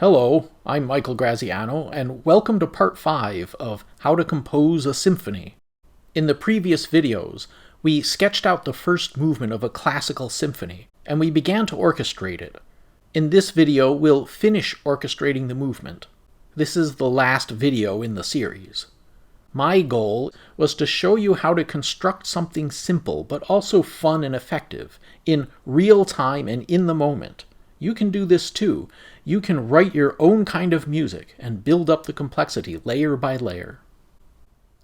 Hello, I'm Michael Graziano, and welcome to Part 5 of How to Compose a Symphony. In the previous videos, we sketched out the first movement of a classical symphony, and we began to orchestrate it. In this video, we'll finish orchestrating the movement. This is the last video in the series. My goal was to show you how to construct something simple but also fun and effective, in real time and in the moment. You can do this too. You can write your own kind of music and build up the complexity layer by layer.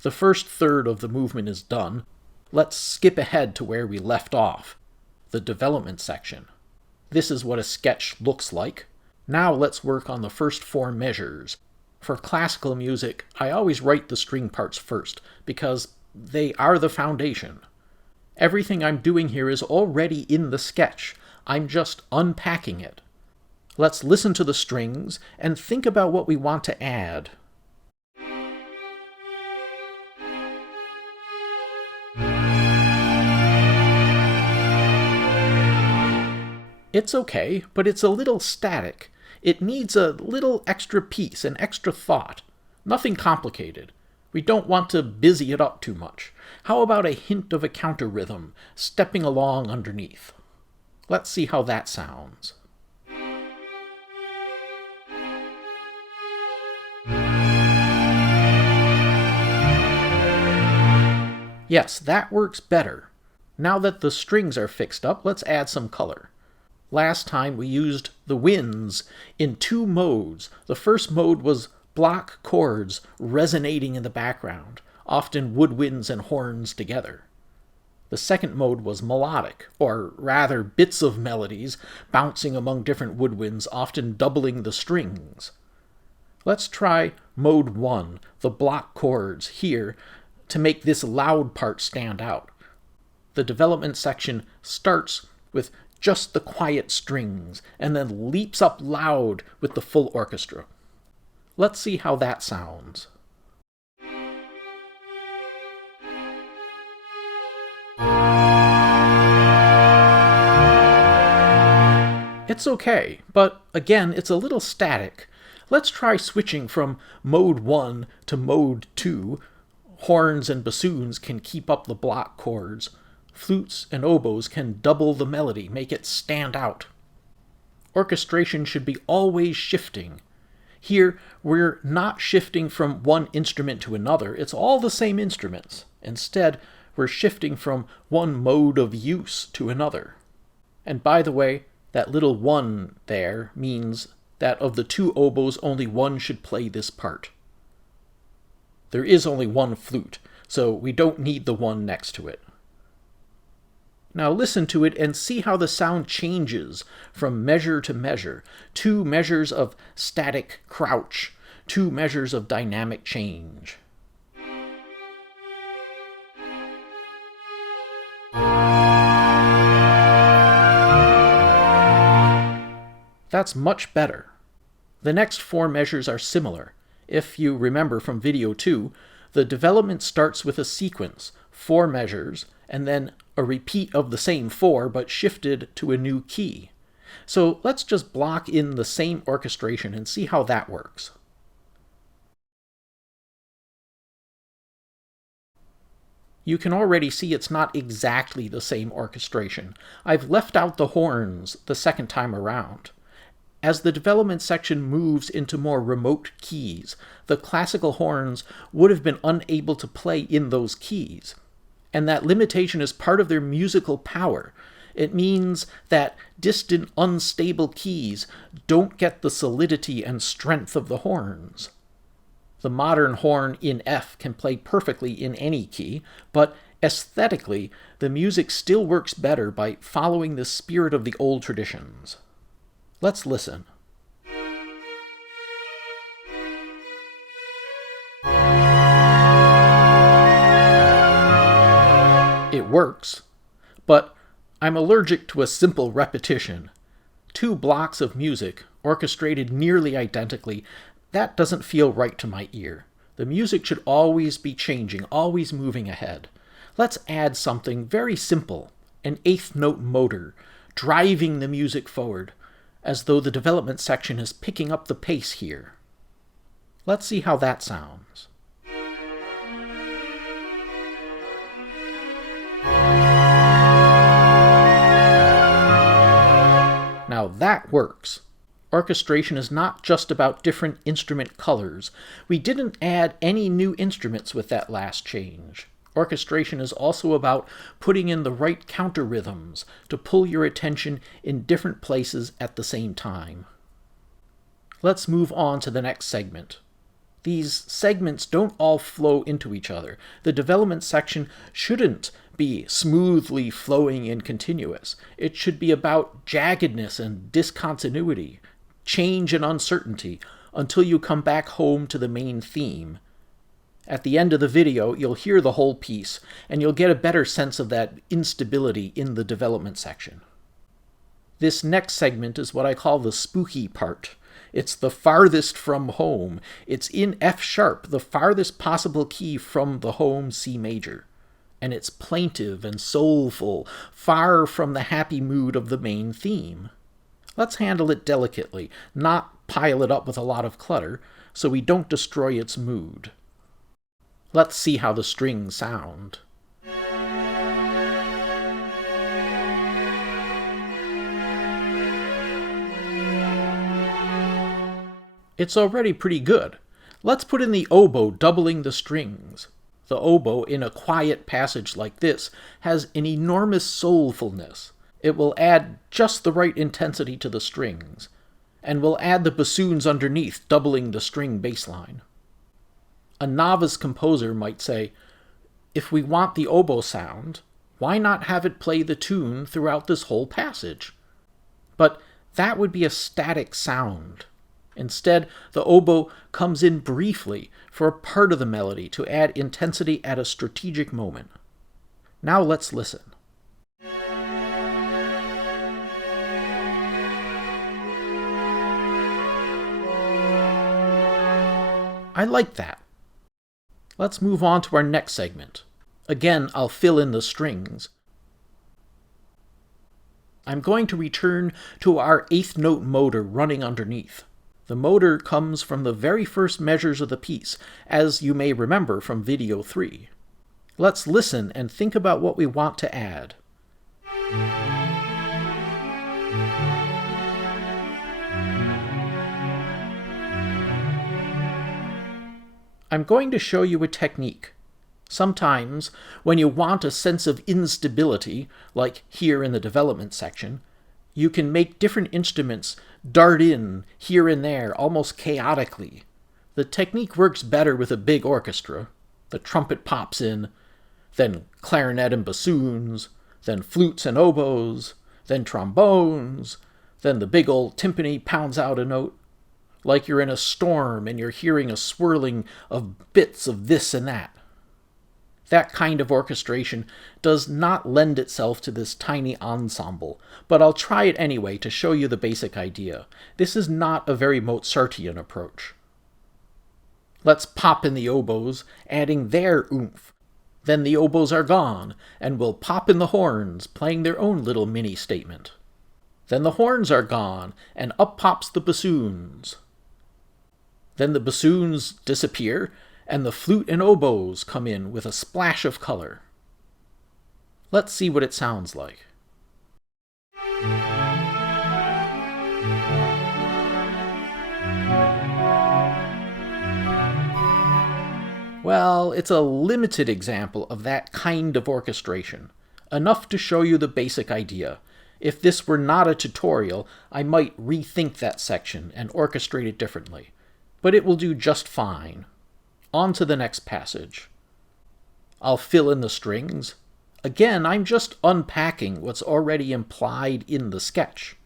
The first third of the movement is done. Let's skip ahead to where we left off, the development section. This is what a sketch looks like. Now let's work on the first four measures. For classical music, I always write the string parts first, because they are the foundation. Everything I'm doing here is already in the sketch. I'm just unpacking it. Let's listen to the strings and think about what we want to add. It's okay, but it's a little static. It needs a little extra piece, an extra thought. Nothing complicated. We don't want to busy it up too much. How about a hint of a counter rhythm stepping along underneath? Let's see how that sounds. Yes, that works better. Now that the strings are fixed up, let's add some color. Last time we used the winds in two modes. The first mode was block chords resonating in the background, often woodwinds and horns together. The second mode was melodic, or rather bits of melodies bouncing among different woodwinds, often doubling the strings. Let's try mode 1, the block chords, here to make this loud part stand out. The development section starts with just the quiet strings and then leaps up loud with the full orchestra. Let's see how that sounds. It's okay, but again, it's a little static. Let's try switching from mode 1 to mode 2. Horns and bassoons can keep up the block chords. Flutes and oboes can double the melody, make it stand out. Orchestration should be always shifting. Here, we're not shifting from one instrument to another. It's all the same instruments. Instead, we're shifting from one mode of use to another. And by the way, that little 1 there means that of the two oboes, only one should play this part. There is only one flute, so we don't need the one next to it. Now listen to it and see how the sound changes from measure to measure. 2 measures of static crouch, 2 measures of dynamic change. That's much better. The next 4 measures are similar. If you remember from video 2, the development starts with a sequence, 4 measures, and then a repeat of the same 4 but shifted to a new key. So let's just block in the same orchestration and see how that works. You can already see it's not exactly the same orchestration. I've left out the horns the second time around. As the development section moves into more remote keys, the classical horns would have been unable to play in those keys. And that limitation is part of their musical power. It means that distant, unstable keys don't get the solidity and strength of the horns. The modern horn in F can play perfectly in any key, but aesthetically, the music still works better by following the spirit of the old traditions. Let's listen. It works, but I'm allergic to a simple repetition. 2 blocks of music, orchestrated nearly identically, that doesn't feel right to my ear. The music should always be changing, always moving ahead. Let's add something very simple, an 8th note motor, driving the music forward. as though the development section is picking up the pace here. Let's see how that sounds. Now that works. Orchestration is not just about different instrument colors. We didn't add any new instruments with that last change. Orchestration is also about putting in the right counter rhythms to pull your attention in different places at the same time. Let's move on to the next segment. These segments don't all flow into each other. The development section shouldn't be smoothly flowing and continuous. It should be about jaggedness and discontinuity, change and uncertainty, until you come back home to the main theme. At the end of the video, you'll hear the whole piece, and you'll get a better sense of that instability in the development section. This next segment is what I call the spooky part. It's the farthest from home. It's in F sharp, the farthest possible key from the home C major. And it's plaintive and soulful, far from the happy mood of the main theme. Let's handle it delicately, not pile it up with a lot of clutter, so we don't destroy its mood. Let's see how the strings sound. It's already pretty good. Let's put in the oboe doubling the strings. The oboe, in a quiet passage like this, has an enormous soulfulness. It will add just the right intensity to the strings, and will add the bassoons underneath, doubling the string bass line. A novice composer might say, if we want the oboe sound, why not have it play the tune throughout this whole passage? But that would be a static sound. Instead, the oboe comes in briefly for a part of the melody to add intensity at a strategic moment. Now let's listen. I like that. Let's move on to our next segment. Again, I'll fill in the strings. I'm going to return to our eighth note motor running underneath. The motor comes from the very first measures of the piece, as you may remember from video 3. Let's listen and think about what we want to add. I'm going to show you a technique. Sometimes, when you want a sense of instability, like here in the development section, you can make different instruments dart in here and there, almost chaotically. The technique works better with a big orchestra. The trumpet pops in, then clarinet and bassoons, then flutes and oboes, then trombones, then the big old timpani pounds out a note. Like you're in a storm and you're hearing a swirling of bits of this and that. That kind of orchestration does not lend itself to this tiny ensemble, but I'll try it anyway to show you the basic idea. This is not a very Mozartian approach. Let's pop in the oboes, adding their oomph. Then the oboes are gone, and we'll pop in the horns, playing their own little mini statement. Then the horns are gone, and up pops the bassoons. Then the bassoons disappear, and the flute and oboes come in with a splash of color. Let's see what it sounds like. Well, it's a limited example of that kind of orchestration, enough to show you the basic idea. If this were not a tutorial, I might rethink that section and orchestrate it differently, but it will do just fine. On to the next passage. I'll fill in the strings. Again, I'm just unpacking what's already implied in the sketch.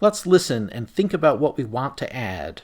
Let's listen and think about what we want to add.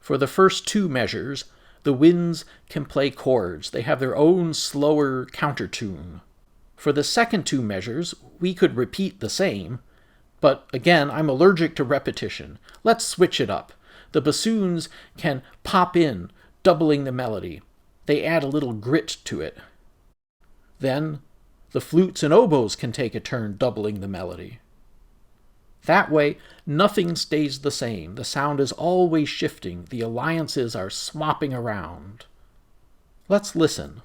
For the first two measures, the winds can play chords. They have their own slower countertune. For the second two measures, we could repeat the same, but again, I'm allergic to repetition. Let's switch it up. The bassoons can pop in, doubling the melody. They add a little grit to it. Then, the flutes and oboes can take a turn doubling the melody. That way, nothing stays the same. The sound is always shifting. The alliances are swapping around. Let's listen.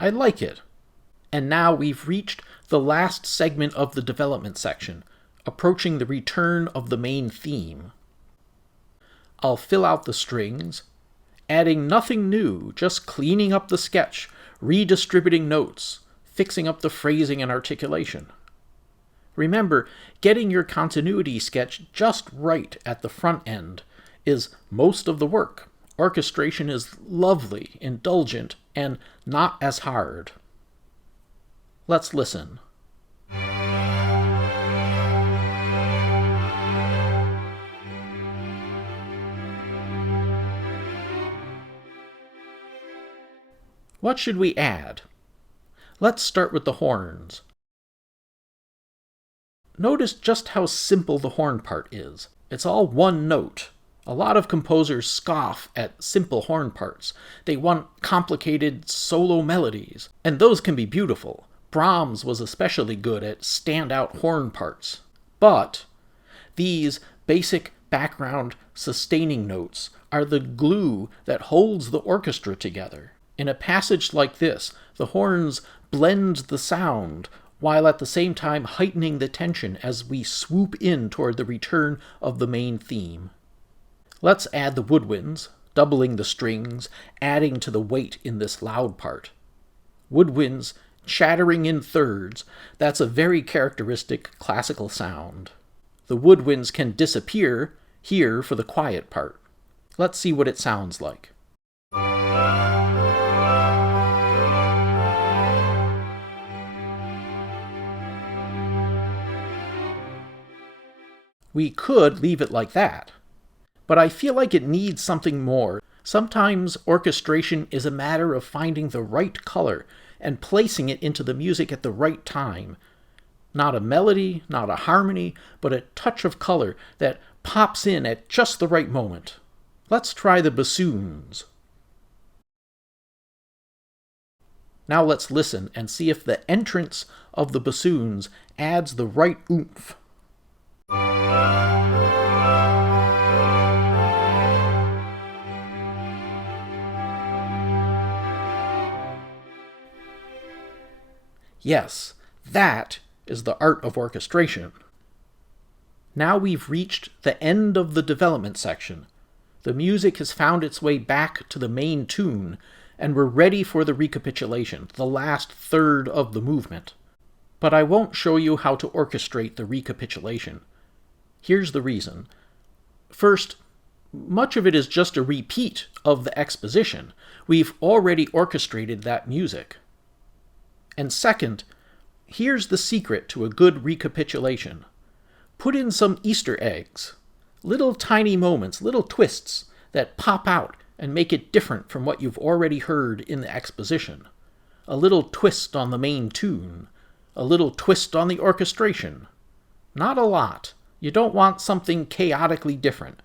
I like it. And now we've reached the last segment of the development section, approaching the return of the main theme. I'll fill out the strings, adding nothing new, just cleaning up the sketch, redistributing notes, fixing up the phrasing and articulation. Remember, getting your continuity sketch just right at the front end is most of the work. Orchestration is lovely, indulgent, and not as hard. Let's listen. What should we add? Let's start with the horns. Notice just how simple the horn part is. It's all one note. A lot of composers scoff at simple horn parts. They want complicated solo melodies, and those can be beautiful. Brahms was especially good at standout horn parts. But these basic background sustaining notes are the glue that holds the orchestra together. In a passage like this, the horns blend the sound while at the same time heightening the tension as we swoop in toward the return of the main theme. Let's add the woodwinds, doubling the strings, adding to the weight in this loud part. Woodwinds chattering in thirds, that's a very characteristic classical sound. The woodwinds can disappear here for the quiet part. Let's see what it sounds like. We could leave it like that, but I feel like it needs something more. Sometimes orchestration is a matter of finding the right color and placing it into the music at the right time. Not a melody, not a harmony, but a touch of color that pops in at just the right moment. Let's try the bassoons. Now let's listen and see if the entrance of the bassoons adds the right oomph. Yes, that is the art of orchestration. Now we've reached the end of the development section. The music has found its way back to the main tune, and we're ready for the recapitulation, the last third of the movement. But I won't show you how to orchestrate the recapitulation. Here's the reason. First, much of it is just a repeat of the exposition. We've already orchestrated that music. And second, here's the secret to a good recapitulation. Put in some Easter eggs, little tiny moments, little twists that pop out and make it different from what you've already heard in the exposition. A little twist on the main tune, a little twist on the orchestration. Not a lot. You don't want something chaotically different.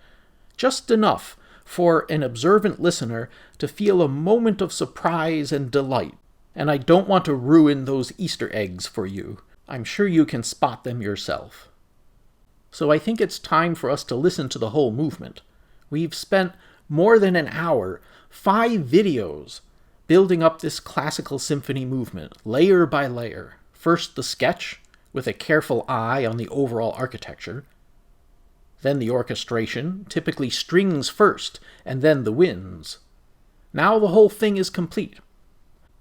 Just enough for an observant listener to feel a moment of surprise and delight. And I don't want to ruin those Easter eggs for you. I'm sure you can spot them yourself. So I think it's time for us to listen to the whole movement. We've spent more than an hour, 5 videos, building up this classical symphony movement, layer by layer. First the sketch, with a careful eye on the overall architecture. Then the orchestration, typically strings first, and then the winds. Now the whole thing is complete.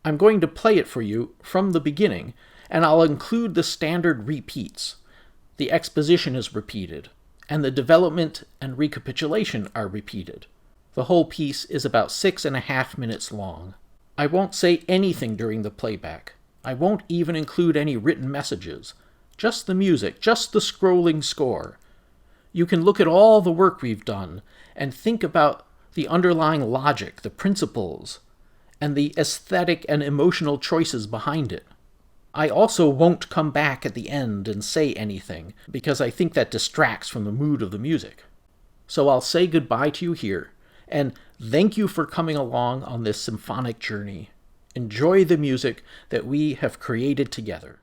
I'm going to play it for you from the beginning, and I'll include the standard repeats. The exposition is repeated, and the development and recapitulation are repeated. The whole piece is about 6.5 minutes long. I won't say anything during the playback. I won't even include any written messages. Just the music, just the scrolling score. You can look at all the work we've done and think about the underlying logic, the principles, and the aesthetic and emotional choices behind it. I also won't come back at the end and say anything, because I think that distracts from the mood of the music. So I'll say goodbye to you here, and thank you for coming along on this symphonic journey. Enjoy the music that we have created together.